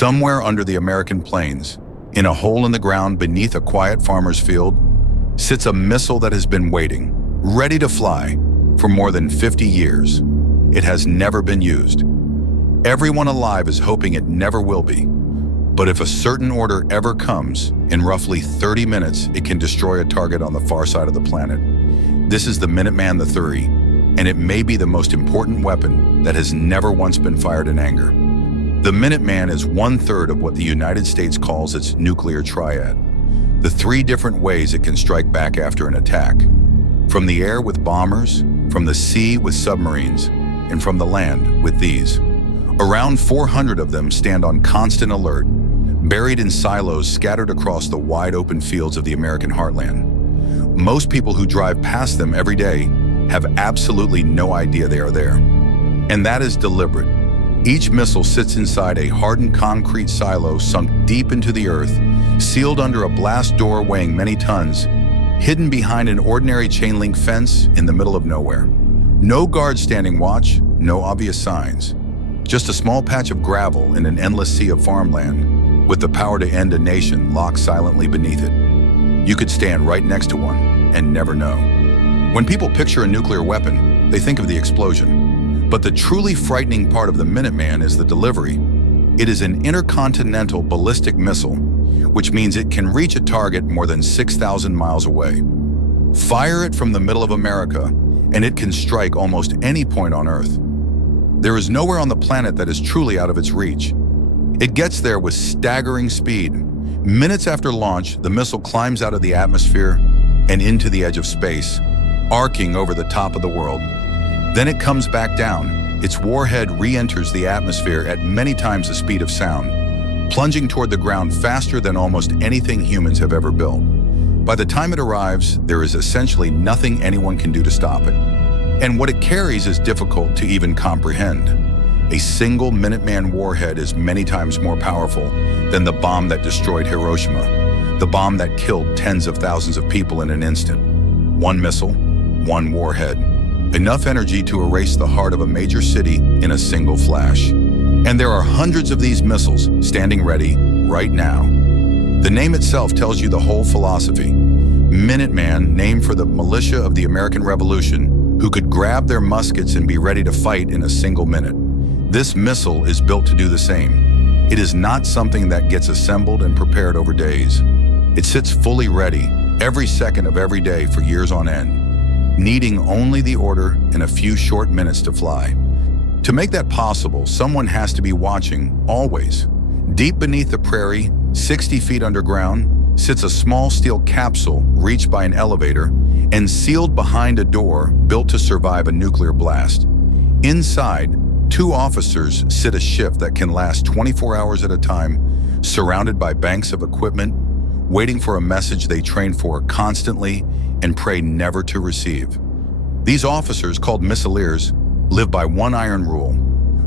Somewhere under the American plains, in a hole in the ground beneath a quiet farmer's field, sits a missile that has been waiting, ready to fly, for more than 50 years. It has never been used. Everyone alive is hoping it never will be. But if a certain order ever comes, in roughly 30 minutes, it can destroy a target on the far side of the planet. This is the Minuteman III, and it may be the most important weapon that has never once been fired in anger. The Minuteman is 1/3 of what the United States calls its nuclear triad. The 3 different ways it can strike back after an attack. From the air with bombers, from the sea with submarines, and from the land with these. Around 400 of them stand on constant alert, buried in silos scattered across the wide open fields of the American heartland. Most people who drive past them every day have absolutely no idea they are there. And that is deliberate. Each missile sits inside a hardened concrete silo sunk deep into the earth, sealed under a blast door weighing many tons, hidden behind an ordinary chain link fence in the middle of nowhere. No guards standing watch, no obvious signs. Just a small patch of gravel in an endless sea of farmland, with the power to end a nation locked silently beneath it. You could stand right next to one and never know. When people picture a nuclear weapon, they think of the explosion. But the truly frightening part of the Minuteman is the delivery. It is an intercontinental ballistic missile, which means it can reach a target more than 6,000 miles away. Fire it from the middle of America, and it can strike almost any point on Earth. There is nowhere on the planet that is truly out of its reach. It gets there with staggering speed. Minutes after launch, the missile climbs out of the atmosphere and into the edge of space, arcing over the top of the world. Then it comes back down. Its warhead re-enters the atmosphere at many times the speed of sound, plunging toward the ground faster than almost anything humans have ever built. By the time it arrives, there is essentially nothing anyone can do to stop it. And what it carries is difficult to even comprehend. A single Minuteman warhead is many times more powerful than the bomb that destroyed Hiroshima, the bomb that killed tens of thousands of people in an instant. One missile, one warhead. Enough energy to erase the heart of a major city in a single flash. And there are hundreds of these missiles standing ready right now. The name itself tells you the whole philosophy. Minuteman, named for the militia of the American Revolution, who could grab their muskets and be ready to fight in a single minute. This missile is built to do the same. It is not something that gets assembled and prepared over days. It sits fully ready every second of every day for years on end, needing only the order and a few short minutes to fly. To make that possible, someone has to be watching, always. Deep beneath the prairie, 60 feet underground, sits a small steel capsule reached by an elevator and sealed behind a door built to survive a nuclear blast. Inside, 2 officers sit a shift that can last 24 hours at a time, surrounded by banks of equipment, waiting for a message they train for constantly and pray never to receive. These officers, called missileers, live by one iron rule.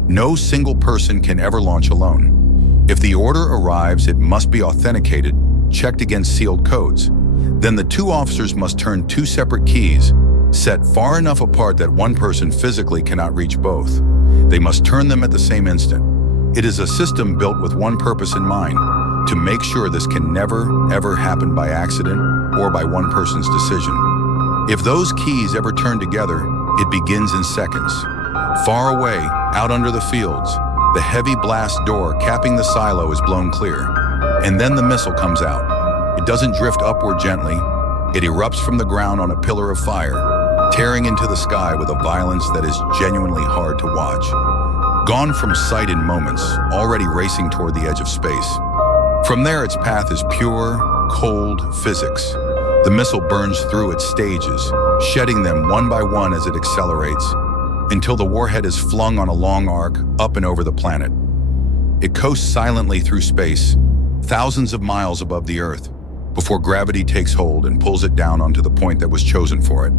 No single person can ever launch alone. If the order arrives, it must be authenticated, checked against sealed codes. Then the 2 officers must turn 2 separate keys, set far enough apart that one person physically cannot reach both. They must turn them at the same instant. It is a system built with one purpose in mind, to make sure this can never, ever happen by accident or by one person's decision. If those keys ever turn together, it begins in seconds. Far away, out under the fields, the heavy blast door capping the silo is blown clear. And then the missile comes out. It doesn't drift upward gently. It erupts from the ground on a pillar of fire, tearing into the sky with a violence that is genuinely hard to watch. Gone from sight in moments, already racing toward the edge of space. From there, its path is pure, cold physics. The missile burns through its stages, shedding them one by one as it accelerates, until the warhead is flung on a long arc up and over the planet. It coasts silently through space, thousands of miles above the Earth, before gravity takes hold and pulls it down onto the point that was chosen for it.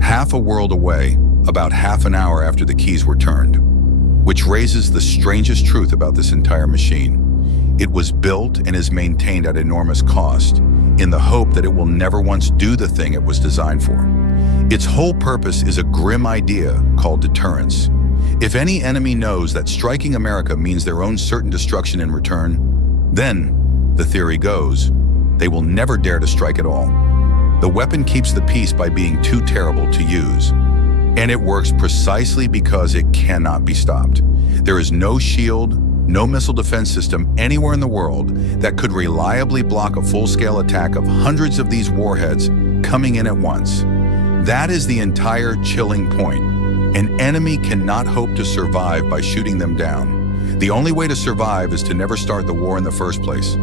Half a world away, about half an hour after the keys were turned, which raises the strangest truth about this entire machine. It was built and is maintained at enormous cost, in the hope that it will never once do the thing it was designed for. Its whole purpose is a grim idea called deterrence. If any enemy knows that striking America means their own certain destruction in return, then, the theory goes, they will never dare to strike at all. The weapon keeps the peace by being too terrible to use. And it works precisely because it cannot be stopped. There is no shield, no missile defense system anywhere in the world that could reliably block a full-scale attack of hundreds of these warheads coming in at once. That is the entire chilling point. An enemy cannot hope to survive by shooting them down. The only way to survive is to never start the war in the first place.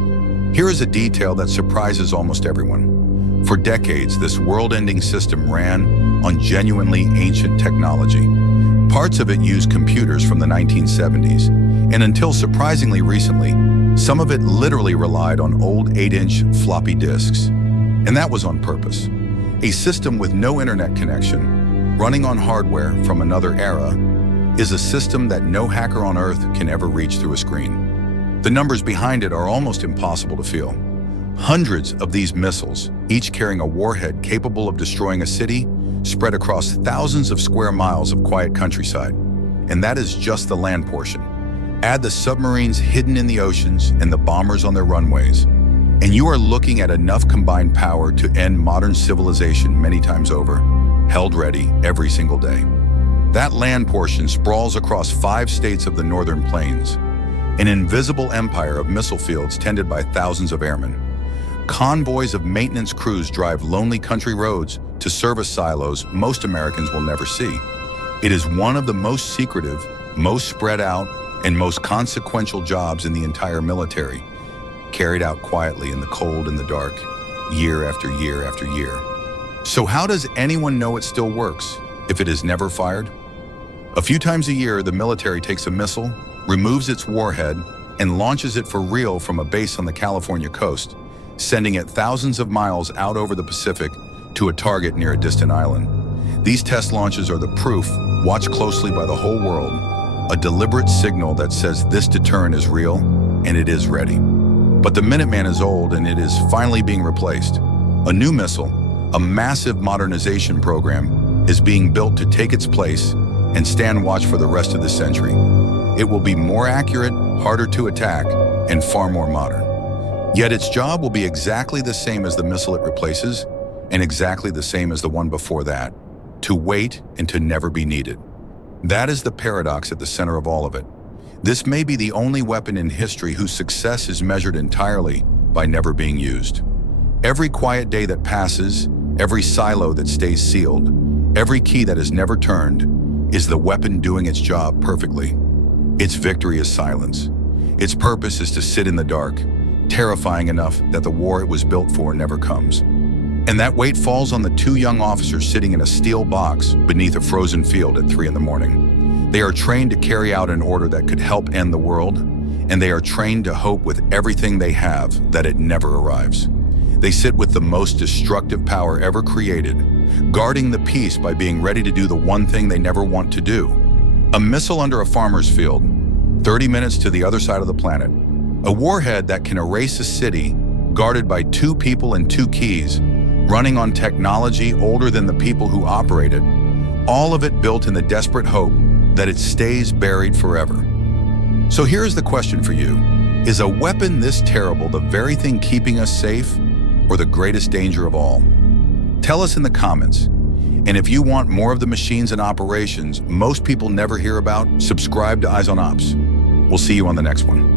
Here is a detail that surprises almost everyone. For decades, this world-ending system ran on genuinely ancient technology. Parts of it used computers from the 1970s, and until surprisingly recently, some of it literally relied on old 8-inch floppy disks. And that was on purpose. A system with no internet connection, running on hardware from another era, is a system that no hacker on Earth can ever reach through a screen. The numbers behind it are almost impossible to feel. Hundreds of these missiles, each carrying a warhead capable of destroying a city, spread across thousands of square miles of quiet countryside. And that is just the land portion. Add the submarines hidden in the oceans and the bombers on their runways, and you are looking at enough combined power to end modern civilization many times over, held ready every single day. That land portion sprawls across 5 states of the northern plains, an invisible empire of missile fields tended by thousands of airmen. Convoys of maintenance crews drive lonely country roads to service silos most Americans will never see. It is one of the most secretive, most spread out, and most consequential jobs in the entire military, carried out quietly in the cold and the dark, year after year after year. So how does anyone know it still works if it is never fired? A few times a year, the military takes a missile, removes its warhead, and launches it for real from a base on the California coast, sending it thousands of miles out over the Pacific to a target near a distant island. These test launches are the proof, watched closely by the whole world, a deliberate signal that says this deterrent is real and it is ready. But the Minuteman is old and it is finally being replaced. A new missile, a massive modernization program, is being built to take its place and stand watch for the rest of the century. It will be more accurate, harder to attack, and far more modern. Yet its job will be exactly the same as the missile it replaces, and exactly the same as the one before that: to wait and to never be needed. That is the paradox at the center of all of it. This may be the only weapon in history whose success is measured entirely by never being used. Every quiet day that passes, every silo that stays sealed, every key that is never turned, is the weapon doing its job perfectly. Its victory is silence. Its purpose is to sit in the dark, terrifying enough that the war it was built for never comes. And that weight falls on the 2 young officers sitting in a steel box beneath a frozen field at 3 a.m. They are trained to carry out an order that could help end the world, and they are trained to hope with everything they have that it never arrives. They sit with the most destructive power ever created, guarding the peace by being ready to do the one thing they never want to do. A missile under a farmer's field, 30 minutes to the other side of the planet. A warhead that can erase a city, guarded by 2 people and 2 keys, running on technology older than the people who operate it, all of it built in the desperate hope that it stays buried forever. So here's the question for you. Is a weapon this terrible the very thing keeping us safe, or the greatest danger of all? Tell us in the comments. And if you want more of the machines and operations most people never hear about, subscribe to Eyes on Ops. We'll see you on the next one.